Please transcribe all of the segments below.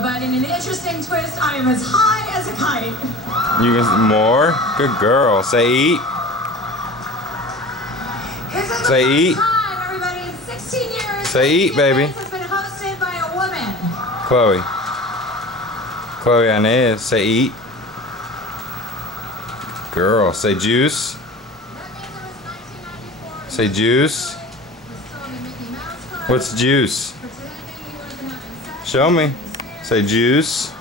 But in an interesting twist, I am as high as a kite. You get more? Good girl. Say eat. Say eat. Time, everybody. In 16 years, say eat, baby. Has been hosted by a woman. Chloe. Chloe Inez. Say eat. Girl. Say juice. Say juice. What's juice? Show me. Say juice.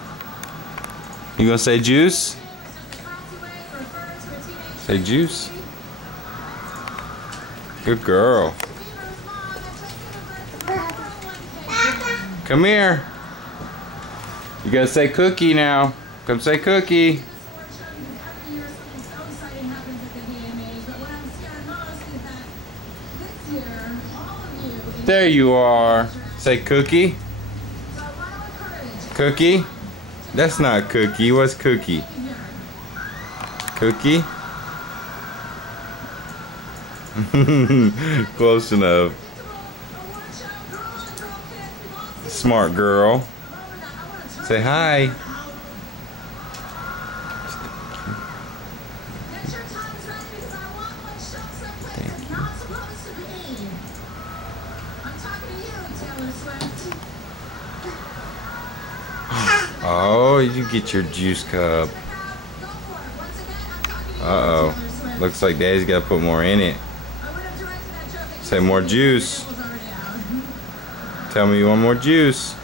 You gonna say juice? Say juice. Good girl. Come here. You gotta say cookie now. Come say cookie. There you are. Say cookie. Cookie? That's not cookie. What's cookie? Cookie? Close enough. Smart girl. Say hi. Oh, you get your juice cup. Uh-oh. Looks like Daddy's got to put more in it. Say more juice. Tell me you want more juice.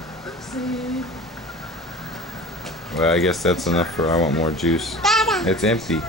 Well, I guess that's enough for I want more juice. It's empty.